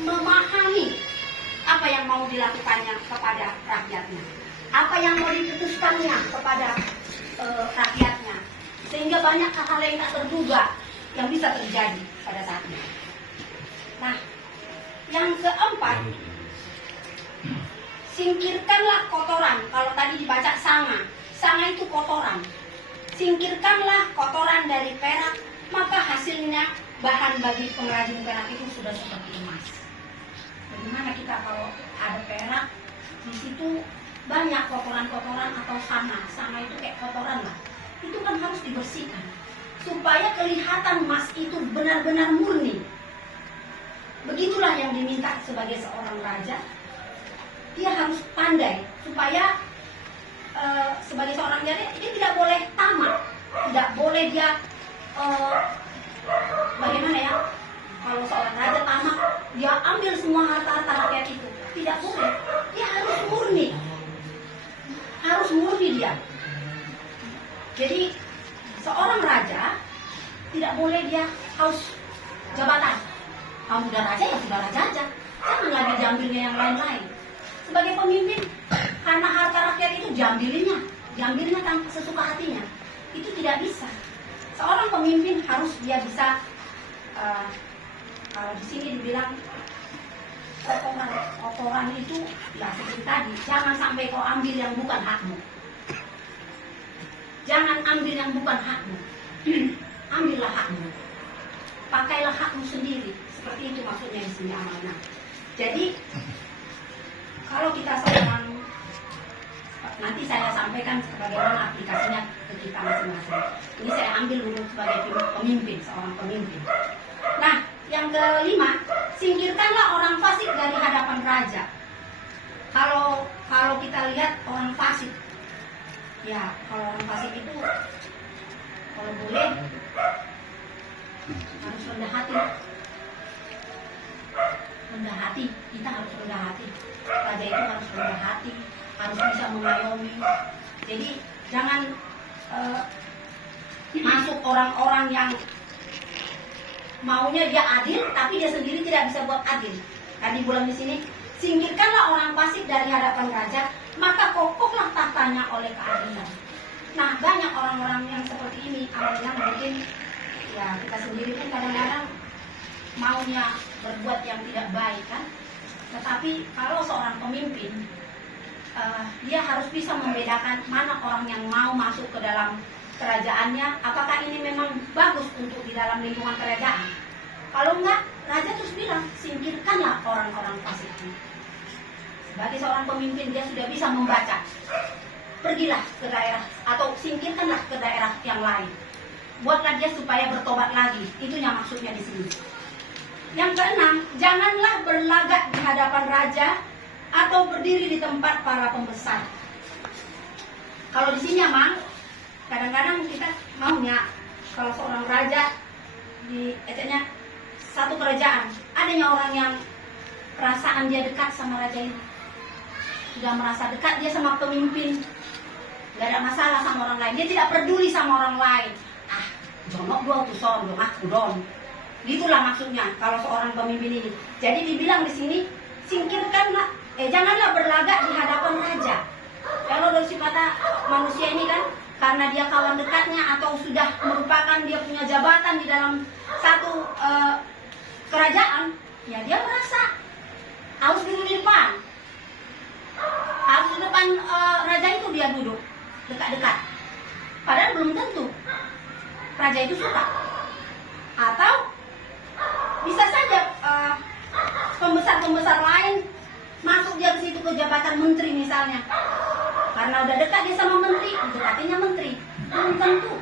memahami apa yang mau dilakukannya kepada rakyatnya, apa yang mau diputuskannya kepada rakyatnya, sehingga banyak hal-hal yang tak terduga yang bisa terjadi pada saat itu. Nah, yang keempat, singkirkanlah kotoran. Kalau tadi dibaca sanga, sanga itu kotoran. Singkirkanlah kotoran dari perak, maka hasilnya bahan bagi pengrajin perak itu sudah seperti emas. Bagaimana kita kalau ada perak, di situ banyak kotoran-kotoran atau sanga. Sanga itu kayak kotoran lah. Itu kan harus dibersihkan supaya kelihatan emas itu benar-benar murni. Begitulah yang diminta sebagai seorang raja. Dia harus pandai supaya sebagai seorang raja dia tidak boleh tamak, tidak boleh dia bagaimana ya? Kalau seorang raja tamak, dia ambil semua harta-harta rakyat itu. Tidak boleh. Dia harus murni. Harus murni dia. Jadi seorang raja tidak boleh dia haus jabatan. Kamu udah raja ya sudah raja aja. Jangan lagi diambilnya yang lain-lain. Sebagai pemimpin, karena harta rakyat itu diambilnya tanpa sesuka hatinya. Itu tidak bisa. Seorang pemimpin harus dia bisa kalau di sini dibilang kotoran itu ya seperti tadi, jangan sampai kau ambil yang bukan hakmu. Jangan ambil yang bukan hakmu. Ambillah hakmu. Pakailah hakmu sendiri. Seperti itu maksudnya di sini amanah. Jadi kalau kita seorang, nanti saya sampaikan bagaimana aplikasinya ke kita masing-masing. Ini saya ambil dulu sebagai pemimpin, seorang pemimpin. Nah, yang kelima, singkirkanlah orang fasik dari hadapan raja. Kalau kita lihat orang fasik, ya kalau orang fasik itu kalau boleh harus rendah hati. Rendah hati, kita harus rendah hati. Raja itu harus rendah hati, harus bisa mengayomi. Jadi jangan masuk orang-orang yang maunya dia adil, tapi dia sendiri tidak bisa buat adil. Tadi bilang di sini, singkirkanlah orang fasik dari hadapan raja, maka kokohlah tahtanya oleh keadilan. Nah, banyak orang-orang yang seperti ini, yang mungkin ya kita sendiri pun kadang-kadang maunya berbuat yang tidak baik kan. Tetapi kalau seorang pemimpin, dia harus bisa membedakan mana orang yang mau masuk ke dalam kerajaannya, apakah ini memang bagus untuk di dalam lingkungan kerajaan. Kalau enggak, raja terus bilang, singkirkanlah orang-orang fasik ini. Sebagai seorang pemimpin, dia sudah bisa membaca. Pergilah ke daerah, atau singkirkanlah ke daerah yang lain. Buatlah dia supaya bertobat lagi. Itunya maksudnya di sini. Yang keenam, janganlah berlagak di hadapan raja atau berdiri di tempat para pembesar. Kalau di sini Mang, kadang-kadang kita maunya kalau seorang raja di satu kerajaan, adanya orang yang perasaan dia dekat sama raja ini, sudah merasa dekat dia sama pemimpin, gak ada masalah sama orang lain, dia tidak peduli sama orang lain. Jongok gua tuh son, udon. Gitulah maksudnya kalau seorang pemimpin ini. Jadi dibilang di sini, singkirkanlah, janganlah berlagak di hadapan raja. Kalau dari kata manusia ini kan, karena dia kawan dekatnya atau sudah merupakan dia punya jabatan di dalam satu kerajaan, ya dia merasa harus duduk di depan. Harus di depan raja itu dia duduk dekat-dekat. Padahal belum tentu raja itu suka. Atau bisa saja pembesar-pembesar lain masuk dia ke situ ke jabatan menteri misalnya. Karena udah dekat dia sama menteri, dekatinya menteri. Belum tentu.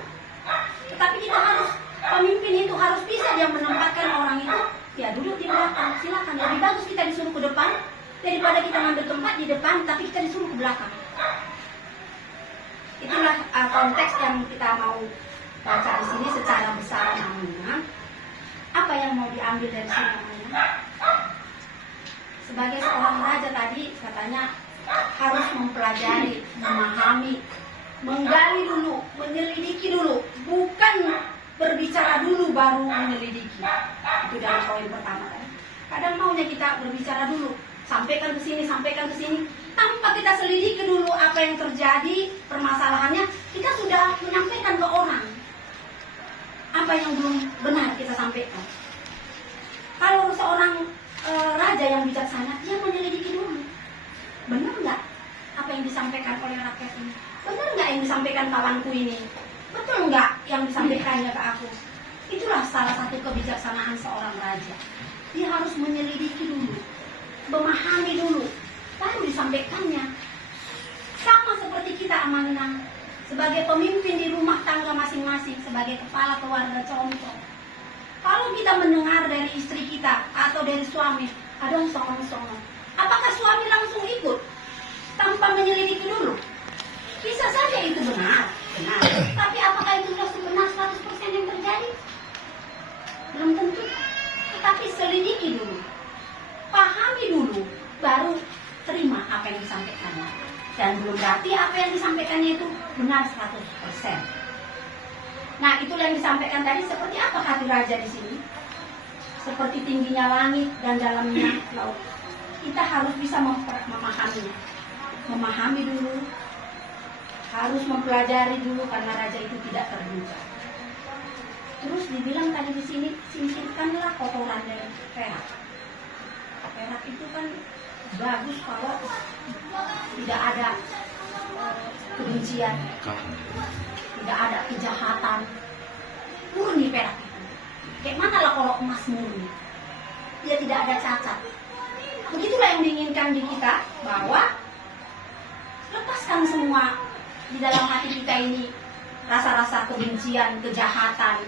Tetapi kita harus, pemimpin itu harus bisa dia menempatkan orang itu, ya duduk di belakang, silakan. Lebih bagus kita disuruh ke depan daripada kita ngambil tempat di depan tapi kita disuruh ke belakang. Itulah konteks yang kita mau baca di sini secara besar namanya. Apa yang mau diambil dari sini namanya? Sebagai seorang raja tadi katanya harus mempelajari, memahami, menggali dulu, menyelidiki dulu, bukan berbicara dulu baru menyelidiki. Itu dalam poin pertama kan. Kadang maunya kita berbicara dulu, sampaikan ke sini, tanpa kita selidiki dulu apa yang terjadi, permasalahannya, kita sudah menyampaikan ke orang apa yang belum benar kita sampaikan. Kalau seorang raja yang bijaksana, dia menyelidiki dulu, benar nggak apa yang disampaikan oleh rakyat ini? Benar nggak yang disampaikan kawanku ini? Betul nggak yang disampaikannya ke aku? Itulah salah satu kebijaksanaan seorang raja. Dia harus menyelidiki dulu, memahami dulu, baru disampaikannya. Sama seperti kita amanah sebagai pemimpin di rumah tangga masing-masing, sebagai kepala keluarga contoh. Kalau kita mendengar dari istri kita atau dari suami, ada songong-songong, apakah suami langsung ikut tanpa menyelidiki dulu? Bisa saja itu benar. Tapi apakah itu langsung benar 100% yang terjadi? Belum tentu. Tetapi selidiki dulu, pahami dulu, baru terima apa yang disampaikannya. Dan belum berarti apa yang disampaikannya itu benar 100%. Nah, itulah yang disampaikan tadi. Seperti apa hati raja di sini? Seperti tingginya langit dan dalamnya laut. Kita harus bisa memahaminya. Memahami dulu, harus mempelajari dulu, karena raja itu tidak terduga. Terus dibilang tadi di sini, singkirkanlah kotoran dari perak. Perak itu kan bagus kalau tidak ada kebencian, tidak ada kejahatan, murni perak itu. Kayak mana lah kalau emas murni, dia tidak ada cacat. Begitulah yang diinginkan di kita, bahwa lepaskan semua di dalam hati kita ini rasa-rasa kebencian, kejahatan.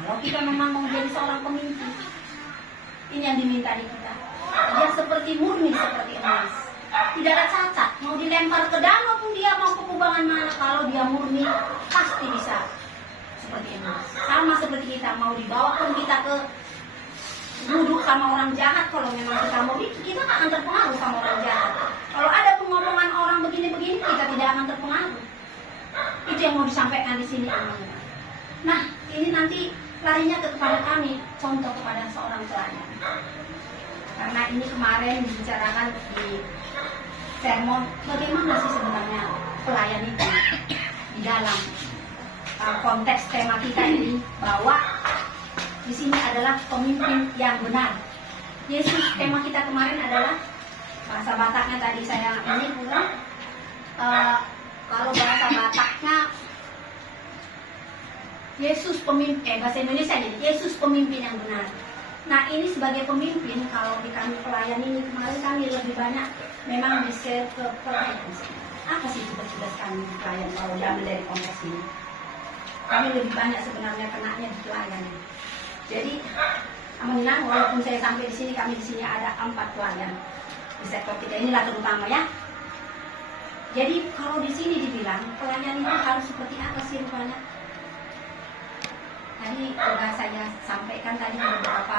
Kalau kita memang mau jadi seorang pemimpin, ini yang diminta di kita. Dia seperti murni, seperti emas, tidak ada cacat. Mau dilempar ke danau pun dia, mau ke kubangan mana, kalau dia murni pasti bisa seperti emas. Sama seperti kita, mau dibawa pun kita ke duduk sama orang jahat, kalau memang kita mau, kita nggak akan terpengaruh sama orang jahat. Kalau ada pengomongan orang begini-begini, kita tidak akan terpengaruh. Itu yang mau disampaikan di sini, amanah. Nah, ini nanti larinya kepada kami, contoh kepada seorang pelayan. Karena ini kemarin dibicarakan di sermon, bagaimana sih sebenarnya pelayan itu di dalam konteks tema kita ini, bahwa di sini adalah pemimpin yang benar. Yesus, tema kita kemarin adalah, bahasa Bataknya tadi saya ini pulang, kalau bahasa Bataknya Yesus pemimpin, bahasa Indonesia nih, Yesus pemimpin yang benar. Nah, ini sebagai pemimpin, kalau di kami pelayan ini kemarin kami lebih banyak memang di-share ke pelayan. Apa sih tugas-tugas kami di pelayan kalau diambil dari konteks ini? Kami lebih banyak sebenarnya kenanya di pelayan. Jadi, alhamdulillah, walaupun saya sampai di sini, kami di sini ada 4 pelayan di sektor kita inilah terutama ya. Jadi kalau di sini dibilang pelayan itu harus seperti apa sih rupanya? Tadi sudah saya sampaikan tadi beberapa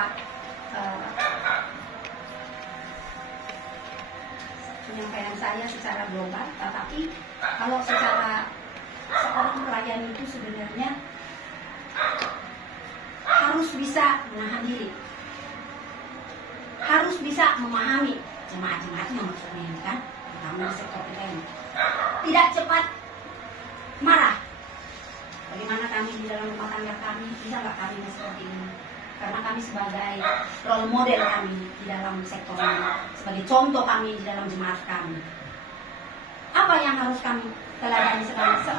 penyampaian saya secara global, tetapi kalau secara seorang pelayan itu sebenarnya harus bisa menahan diri, harus bisa memahami jemaat-jemaatnya maksudnya ini kan, terutama di sektor kita ini. Tidak cepat marah. Bagaimana kami di dalam rumah tangga kami, bisa nggak kami seperti ini? Karena kami sebagai role model kami di dalam sektor ini, sebagai contoh kami di dalam jemaat kami. Apa yang harus kami teladani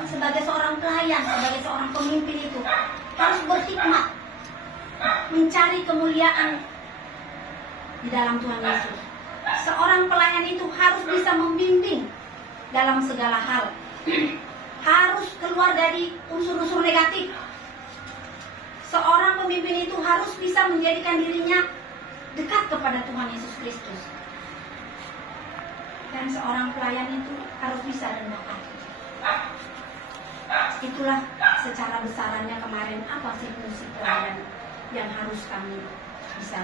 sebagai seorang pelayan, sebagai seorang pemimpin itu? Harus berhikmat, mencari kemuliaan di dalam Tuhan Yesus. Seorang pelayan itu harus bisa membimbing dalam segala hal. Harus keluar dari unsur-unsur negatif. Seorang pemimpin itu harus bisa menjadikan dirinya dekat kepada Tuhan Yesus Kristus. Dan seorang pelayan itu harus bisa rendah hati. Itulah secara besarannya kemarin apa sih fungsi pelayan yang harus kami bisa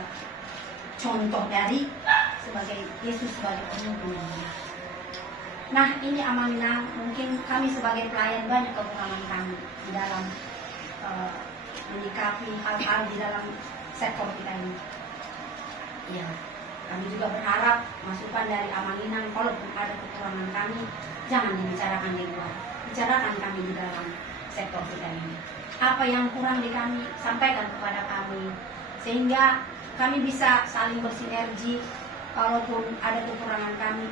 contoh dari sebagai Yesus sebagai pemimpin. Nah, ini amanah, mungkin kami sebagai pelayan banyak kekurangan kami di dalam menyikapi hal-hal di dalam sektor kita ini. Ya, kami juga berharap masukan dari Amanginang, kalaupun ada kekurangan kami, jangan dibicarakan di luar, bicarakan kami di dalam sektor kita ini. Apa yang kurang di kami, sampaikan kepada kami, sehingga kami bisa saling bersinergi. Kalaupun ada kekurangan kami,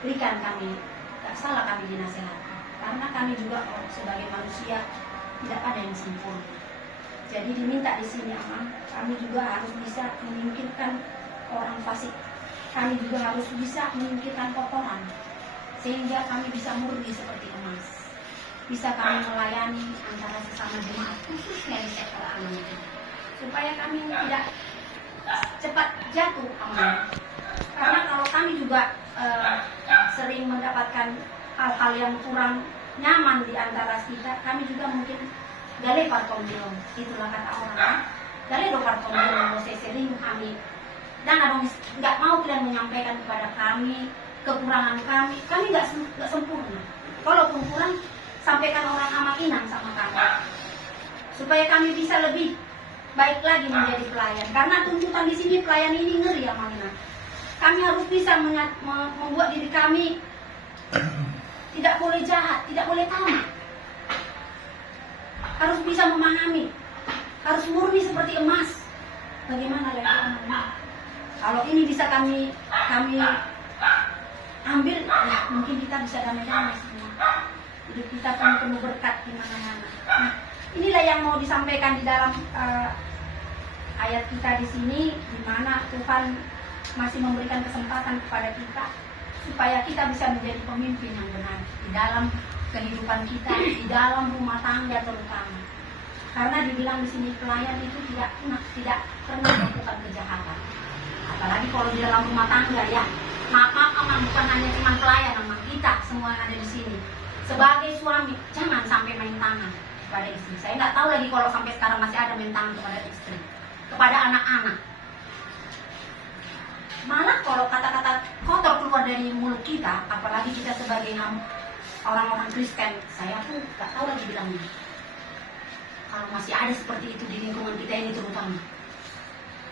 berikan kami, tak salah kami dinasihati. Karena kami juga sebagai manusia tidak ada yang sempurna. Jadi diminta di sini Amang, kami juga harus bisa menyingkirkan orang fasik. Kami juga harus bisa menyingkirkan kotoran, sehingga kami bisa murni seperti emas. Bisa kami melayani antara sesama jemaat, khususnya di sektor alam itu, supaya kami tidak cepat jatuh Amang. Karena kalau kami juga sering mendapatkan hal-hal yang kurang nyaman di antara kita, kami juga mungkin gale partomilong, itulah kata orang. Gale do partomilong, sesering kami. Dan abang nggak mau kalian menyampaikan kepada kami kekurangan kami nggak sempurna. Kalaupun kurang, sampaikan orang Amanginang sama kami, supaya kami bisa lebih baik lagi menjadi pelayan. Karena tuntutan di sini pelayan ini ngeri Amanginang. Kami harus bisa membuat diri kami tidak boleh jahat, tidak boleh tamak. Harus bisa memahami, harus murni seperti emas. Bagaimana lagi Amanginang? Kalau ini bisa kami ambil, ya mungkin kita bisa damai-damai semua. Hidup kita penuh berkat di mana-mana. Nah, inilah yang mau disampaikan di dalam ayat kita di sini, di mana Tuhan masih memberikan kesempatan kepada kita supaya kita bisa menjadi pemimpin yang benar di dalam kehidupan kita, di dalam rumah tangga terutama. Karena dibilang di sini pelayan itu tidak pernah melakukan kejahatan. Apalagi kalau di dalam rumah tangga, ya. Maaf Amang, bukan hanya cuma pelayan Amang, kita semua yang ada di sini. Sebagai suami, jangan sampai main tangan kepada istri. Saya nggak tahu lagi kalau sampai sekarang masih ada main tangan kepada istri, kepada anak-anak. Malah kalau kata-kata kotor keluar dari mulut kita, apalagi kita sebagai orang-orang Kristen, saya pun nggak tahu lagi bilangnya. Kalau masih ada seperti itu di lingkungan kita ini terutama,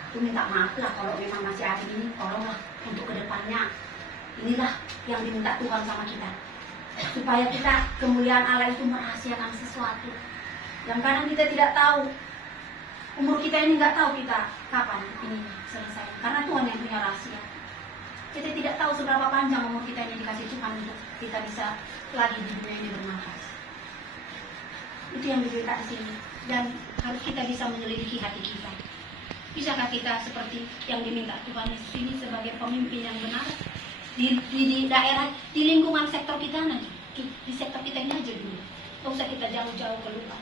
aku minta maaf lah kalau memang masih ada ini, tolonglah untuk kedepannya. Inilah yang diminta Tuhan sama kita, supaya kita kemuliaan Allah itu merahasiakan sesuatu yang kadang kita tidak tahu. Umur kita ini nggak tahu kita kapan ini selesai, karena Tuhan yang punya rahasia. Kita tidak tahu seberapa panjang umur kita ini dikasih Tuhan untuk kita bisa lagi di dunia ini bernafas. Itu yang diminta di sini, dan harus kita bisa menyelidiki hati kita. Bisakah kita seperti yang diminta Tuhan Yesus ini sebagai pemimpin yang benar di daerah, di lingkungan sektor kita aja, di sektor kita ini aja dulu. Tidak usah kita jauh-jauh keluar.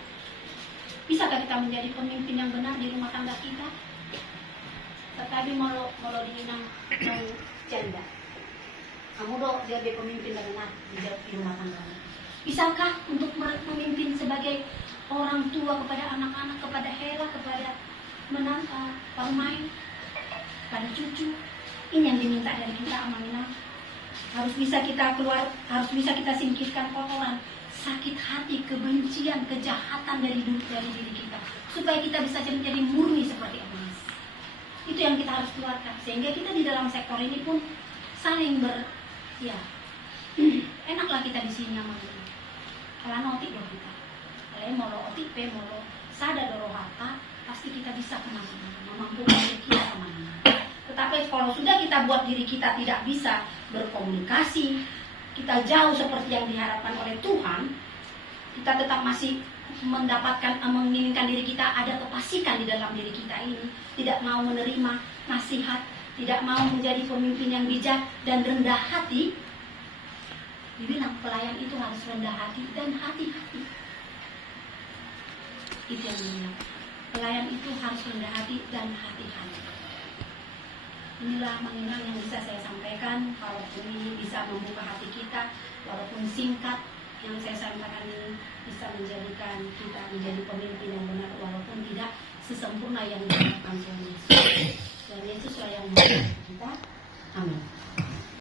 Bisakah kita menjadi pemimpin yang benar di rumah tangga kita? Tetapi mau diinang mau janda. Kamu do jadi pemimpin yang benar di rumah tangga. Bisakah untuk memimpin sebagai orang tua kepada anak-anak, kepada Hera, kepada menantu, pemain, pada cucu? Ini yang diminta dari kita Amanginang. Harus bisa kita keluar, harus bisa kita singkirkan kotoran, sakit hati, kebencian, kejahatan dari diri kita, supaya kita bisa menjadi murni seperti emas. Itu yang kita harus keluarkan, sehingga kita di dalam sektor ini pun saling enaklah kita di sini Amanginang. Kalau notik dong kita, kalau mau otik pe mau sada doro harta, pasti kita bisa kemana-mana, memampukan diri kita kemana-mana. Tetapi kalau sudah kita buat diri kita tidak bisa berkomunikasi, kita jauh seperti yang diharapkan oleh Tuhan, kita tetap masih menginginkan diri kita ada kefasikan di dalam diri kita ini, tidak mau menerima nasihat, tidak mau menjadi pemimpin yang bijak dan rendah hati. Dibilang pelayan itu harus rendah hati dan hati-hati. Itu yang dibilang. Pelayan itu harus rendah hati dan hati-hati. Inilah Amanginang yang bisa saya sampaikan. Walaupun ini bisa membuka hati kita, walaupun singkat, yang saya sampaikan ini bisa menjadikan kita menjadi pemimpin yang benar, walaupun tidak sesempurna yang diharapkan Tuhan Yesus. Dan Yesuslah yang membantu kita. Amin.